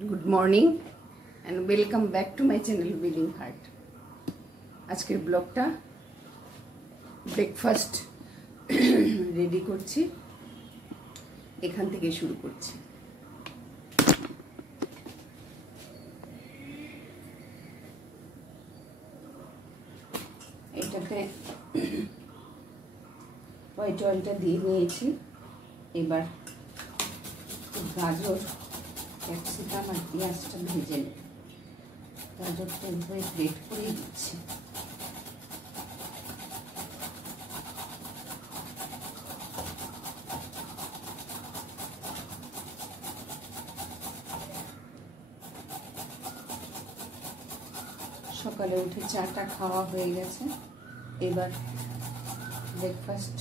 Good morning and welcome back to my channel willing heart. आज के ब्लगटा breakfast ready करছি এখান থেকে শুরু করছি। এটাতে হোয়াইট অয়েলটা দিয়ে নিয়েছি। এবার গাজর ক্যাপসিকাম আর পেঁয়াজটা ভেজে নেব। গাজরটা এভাবে গ্রেট করে দিচ্ছি। সকালে উঠে চাটা খাওয়া হয়ে গেছে। এবার ব্রেকফাস্ট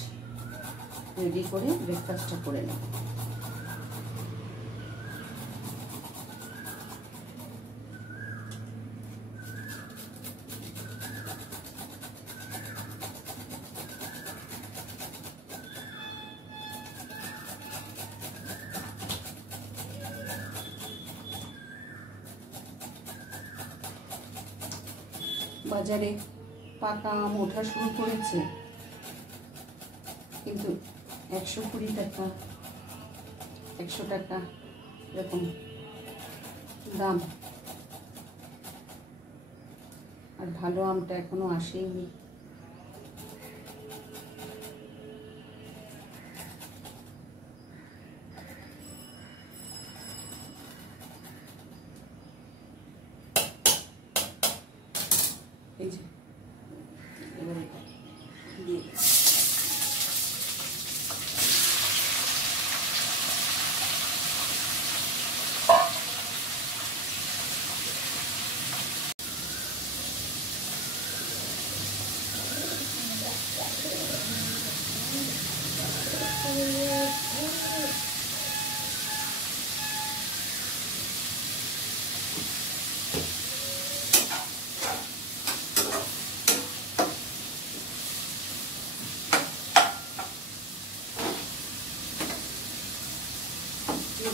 রেডি করে ব্রেকফাস্টটা করে নেব। বাজারে পাকা আম ওঠা শুরু করেছে, কিন্তু 120 টাকা 100 টাকা এরকম দাম। আর ভালো আমটা এখনো আসেনি। এই যে এবারে দিয়ে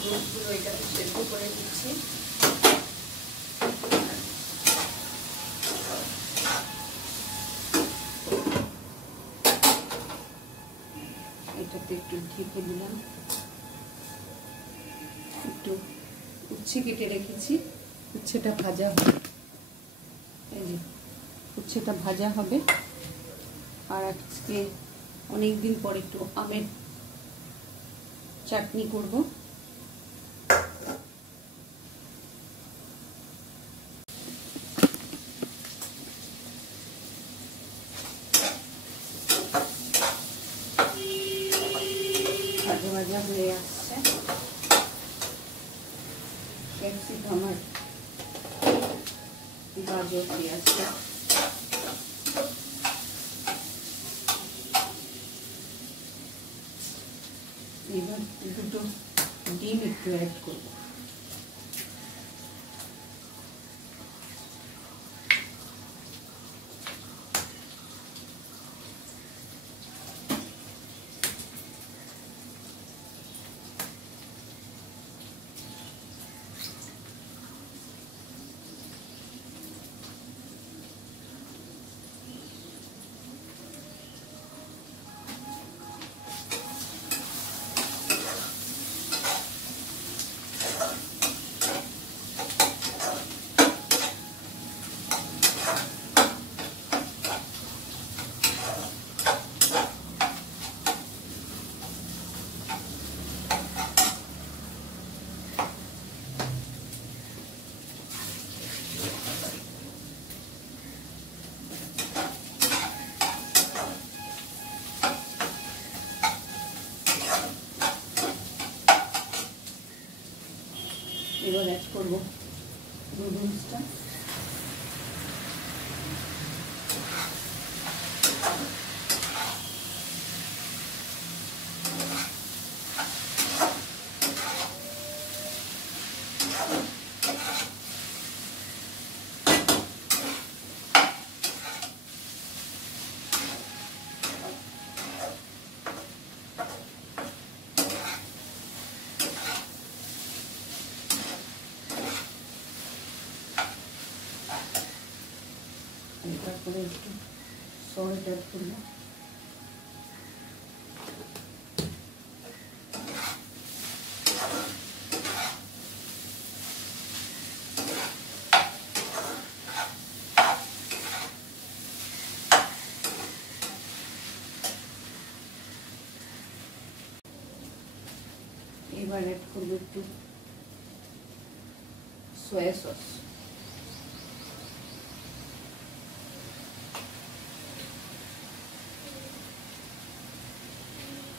দুধগুলো এটাতে সেদ্ধ করে দিচ্ছি। এটাতে একটু ঢেকে দিলাম। একটু উচ্ছে কেটে রেখেছি, উচ্ছেটা ভাজা হবে। এই যে উচ্ছেটা ভাজা হবে। আর আজকে অনেকদিন পর একটু আমের চাটনি করব। ভাজা হয়ে আসছে ক্যাপসিকাম আর গাজর পেঁয়াজটা। এবার দুটো ডিম একটু অ্যাড করবো। এবার অ্যাড করবো নুডলসটা। হালকা করে একটু সল্ট অ্যাড করবো। এবার অ্যাড করবো একটু সয়া সস।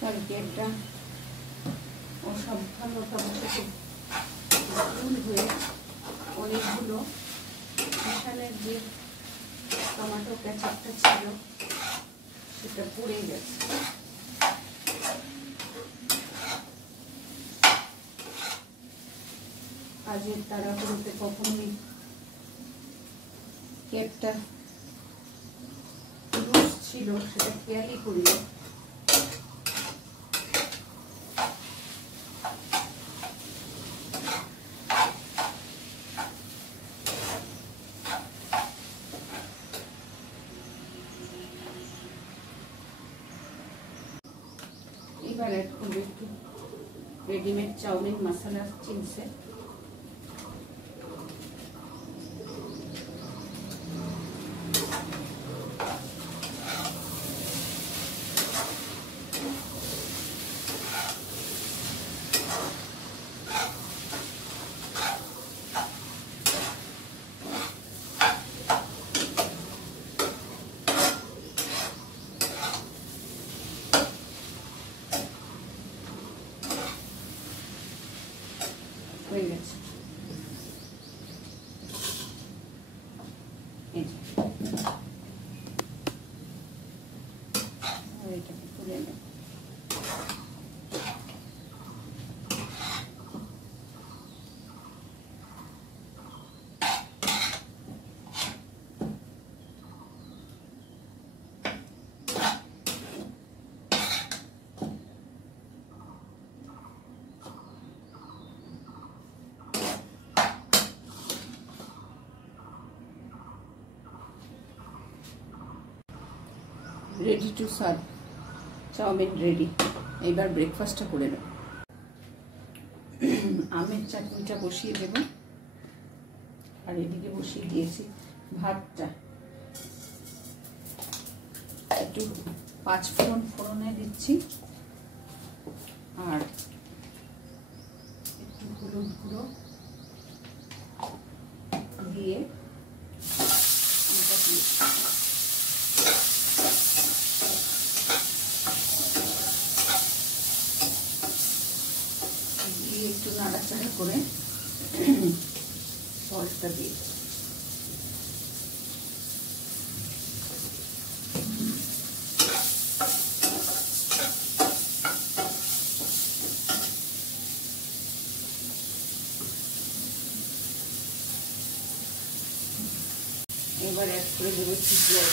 তরকারিটা অসাবধানতার সাথে ভুল হয়ে অনেকগুলো মিশানের যে টমেটো কেচাপটা ছিল সেটা পড়ে গেছে। কাজের তাড়াহুড়োতে কখনোই কেকটা লুজ ছিল সেটা খেয়ালই করিনি। এবার অ্যাড করবো একটু রেডিমেড চাউমিন মশলা চিনসে। হয়ে গেছে। এটাকে তুলে নেব। Ready to serve, chowmein ready. এবার ব্রেকফাস্টটা করে নেব। আমের চাটনিটা বসিয়ে দেব, আর এদিকে বসিয়ে দিয়েছি ভাতটা। একটু 5 ফোড়নে দিচ্ছি, আর একটু হলুদ গুঁড়ো দিয়ে একটু নাড়াচাড়া করে সসটা দিয়ে এবার অ্যাড করে দেবো একটু জল।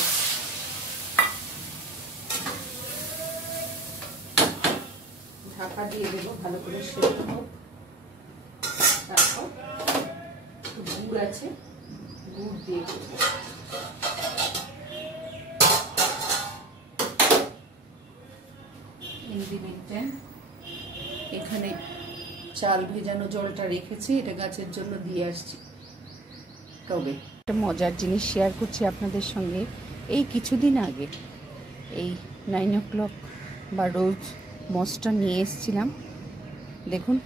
ঢাকা দিয়ে দেবো, ভালো করে সেদ্ধ হোক। তারপর একটু গুড় আছে, গুড় দিয়ে দেবো। এখানে চাল ভেজানো জলটা রেখেছি, এটা গাছের জন্য দিয়ে আসছি। তবে একটা মজার জিনিস শেয়ার করছি আপনাদের সঙ্গে। এই কিছুদিন আগে এই 9 o'clock বা রোজ মসটা নিয়ে এসেছিলাম। দেখুন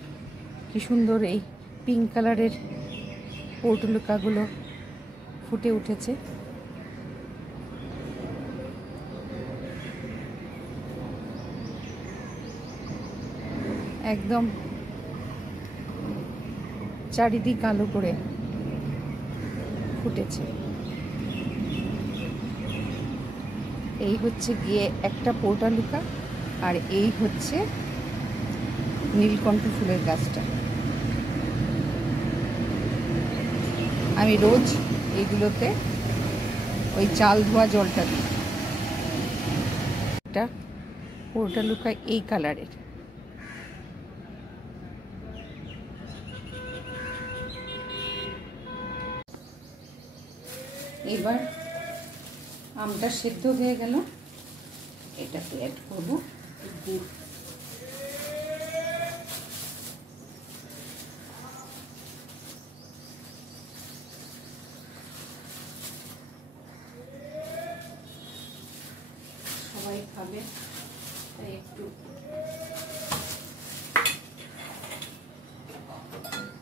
কি সুন্দর এই পিঙ্ক কালারের পর্টুলকাগুলো ফুটে উঠেছে। একদম চারিদিক আলো করে ফুটেছে। এই হচ্ছে গিয়ে একটা পর্টুলকা, আর এই হচ্ছে নীলকণ্ঠ ফুলের গাছটা। আমি রোজ এইগুলোতে ওই চাল ধোয়া জলটা দিই। এটা পর্টুলকা এই কালারের। এবার আমটা সেদ্ধ হয়ে গেল, এটাকে অ্যাড করব গুড়। সবাই খাবে তাই একটু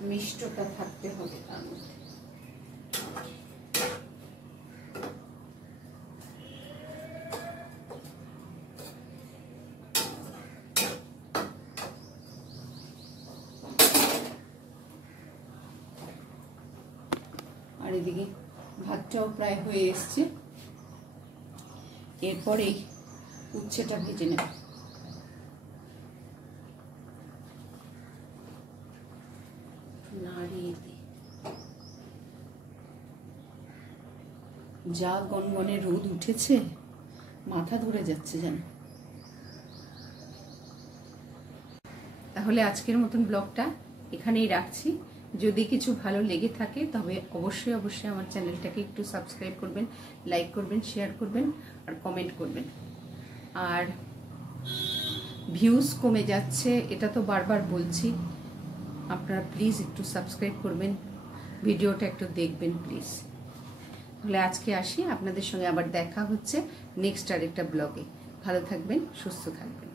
মিষ্টতা থাকতে হবে তার মধ্যে। আর এদিকে ভাতটাও প্রায় হয়ে এসছে, এরপরেই উচ্ছেটা ভেজে নেব। নাড়িয়ে দিই। যা গনগনে রোদ উঠেছে, মাথা ধরে যাচ্ছে যেন। তাহলে আজকের মতন ব্লগটা এখানেই রাখছি। যদি কিছু ভালো লেগে থাকে তবে অবশ্যই অবশ্যই আমার চ্যানেলটাকে একটু সাবস্ক্রাইব করবেন, লাইক করবেন, শেয়ার করবেন আর কমেন্ট করবেন। আর ভিউজ কমে যাচ্ছে, এটা তো বারবার বলছি, আপনারা প্লিজ একটু সাবস্ক্রাইব করবেন, ভিডিওটা একটু দেখবেন প্লিজ। তাহলে আজকে আসি, আপনাদের সঙ্গে আবার দেখা হচ্ছে নেক্সট আরেকটা ব্লগে। ভালো থাকবেন, সুস্থ থাকবেন।